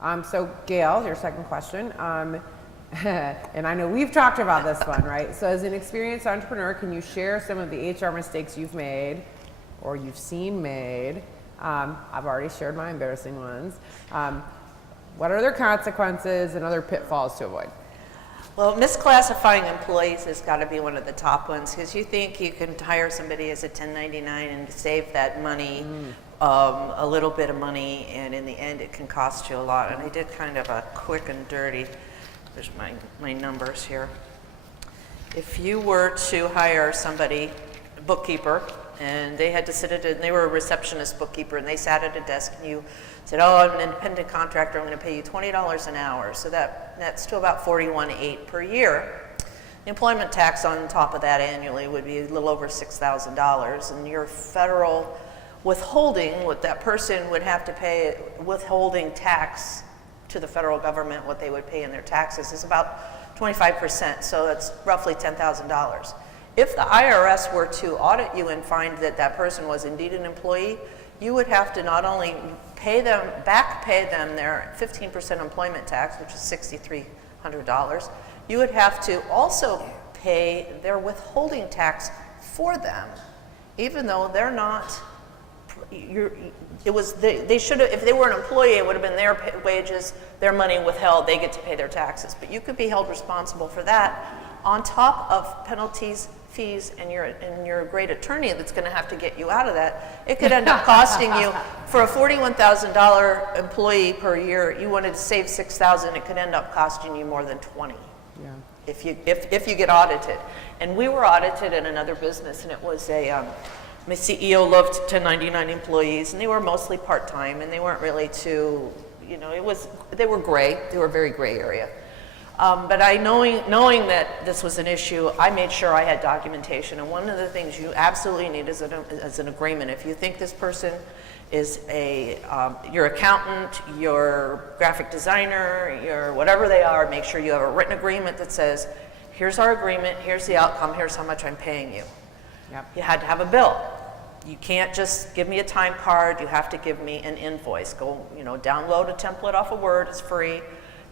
So Gail, your second question, and I know we've talked about this one, right? So as an experienced entrepreneur, can you share some of the HR mistakes you've made or you've seen made? I've already shared my embarrassing ones. What are their consequences and other pitfalls to avoid? Well, misclassifying employees has got to be one of the top ones, because you think you can hire somebody as a 1099 and save that money, a little bit of money, and in the end it can cost you a lot. And I did kind of a quick and dirty, there's my numbers here. If you were to hire somebody, a bookkeeper, and they had to sit they were a receptionist bookkeeper, and they sat at a desk, and you said, oh, I'm an independent contractor, I'm going to pay you $20 an hour. So that's to about $41,800 per year. The employment tax on top of that annually would be a little over $6,000, and your federal withholding, what that person would have to pay, withholding tax to the federal government, what they would pay in their taxes is about 25%, so that's roughly $10,000. If the IRS were to audit you and find that that person was indeed an employee, you would have to not only back pay them their 15% employment tax, which is $6,300, you would have to also pay their withholding tax for them, even though they're not. They should have, if they were an employee, it would have been their wages, their money withheld. They get to pay their taxes, but you could be held responsible for that, on top of penalties, fees, and you're a great attorney that's going to have to get you out of that. It could end up costing you, for a $41,000 employee per year, you wanted to save $6,000, it could end up costing you more than $20,000 if you get audited. And we were audited in another business, and it was my CEO loved 1099 employees, and they were mostly part-time, and they weren't really too, they were gray, they were very gray area. But knowing that this was an issue, I made sure I had documentation. And one of the things you absolutely need is an agreement. If you think this person is your accountant, your graphic designer, your whatever they are, make sure you have a written agreement that says, here's our agreement, here's the outcome, here's how much I'm paying you. Yep. You had to have a bill. You can't just give me a time card, you have to give me an invoice. Go, download a template off of Word, it's free.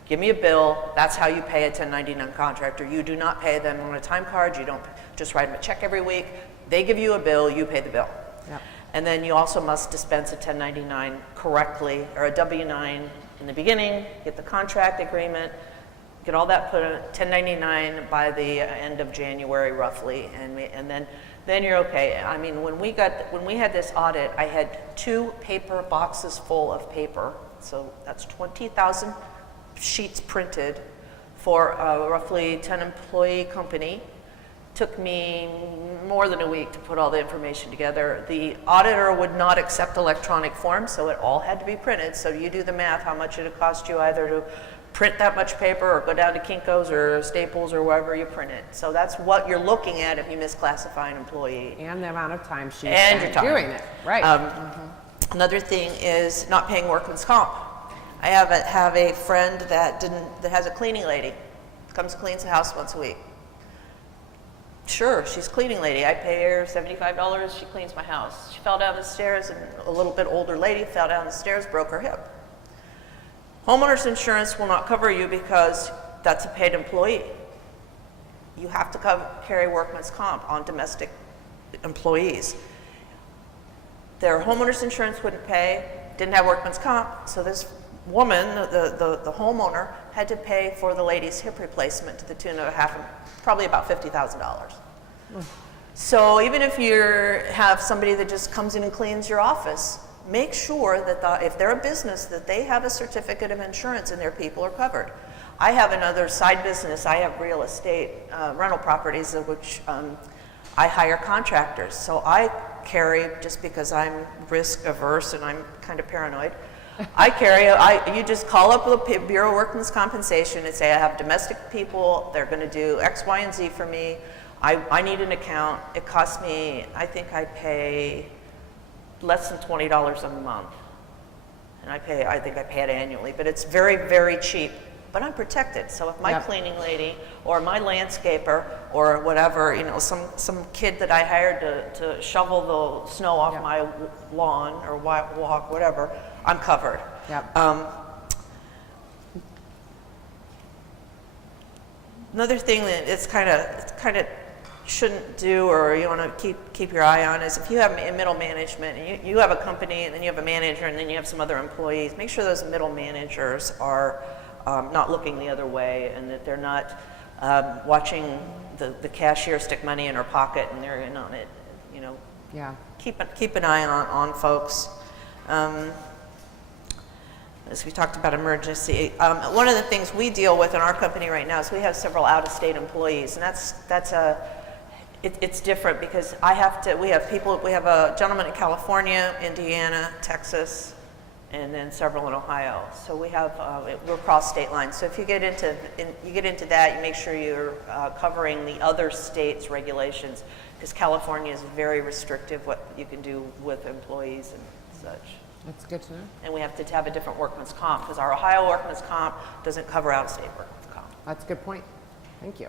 Give me a bill. That's how you pay a 1099 contractor. You do not pay them on a time card. You don't just write them a check every week. They give you a bill, you pay the bill. Yep. And then you also must dispense a 1099 correctly, or a W-9 in the beginning, get the contract agreement, get all that put on 1099 by the end of January roughly, and then you're okay. I mean, when we had this audit, I had 2 paper boxes full of paper, so that's 20,000 sheets printed for a roughly 10 employee company. Took me more than a week to put all the information together. The auditor would not accept electronic forms, so it all had to be printed. So you do the math, how much it would cost you either to print that much paper or go down to Kinko's or Staples or wherever you print it. So that's what you're looking at if you misclassify an employee. And the amount of time she's and your time. doing it. Right. Another thing is not paying workman's comp. I have a friend that has a cleaning lady, comes cleans the house once a week. Sure, she's a cleaning lady. I pay her $75, she cleans my house. She fell down the stairs, and a little bit older lady fell down the stairs, broke her hip. Homeowner's insurance will not cover you because that's a paid employee. You have to carry workman's comp on domestic employees. Their homeowner's insurance wouldn't pay, didn't have workman's comp, so this woman, the homeowner, had to pay for the lady's hip replacement to the tune of probably about $50,000. So even if you have somebody that just comes in and cleans your office, make sure that if they're a business, that they have a certificate of insurance and their people are covered. I have another side business. I have real estate rental properties of which I hire contractors. So I carry, just because I'm risk averse and I'm kind of paranoid, you just call up the Bureau of Workmen's Compensation and say, I have domestic people, they're going to do X, Y, and Z for me. I need an account. It costs me, I think I pay less than $20 a month. And I think I pay it annually, but it's very, very cheap. But I'm protected. So if my cleaning lady or my landscaper or whatever, some kid that I hired to shovel the snow off my lawn or walk, whatever, I'm covered. Yep. Another thing that it's kind of shouldn't do, or you want to keep your eye on, is if you have middle management and you have a company and then you have a manager and then you have some other employees, make sure those middle managers are not looking the other way, and that they're not watching the cashier stick money in her pocket and they're in on it. You know, Yeah. keep an eye on folks. As we talked about emergency, one of the things we deal with in our company right now is we have several out-of-state employees, and it's different because we have a gentleman in California, Indiana, Texas, and then several in Ohio. So we're cross state lines. So if you get into that, you make sure you're covering the other states' regulations, because California is very restrictive what you can do with employees and such. That's good to know. And we have to have a different workman's comp, because our Ohio workman's comp doesn't cover out-of-state workman's comp. That's a good point. Thank you.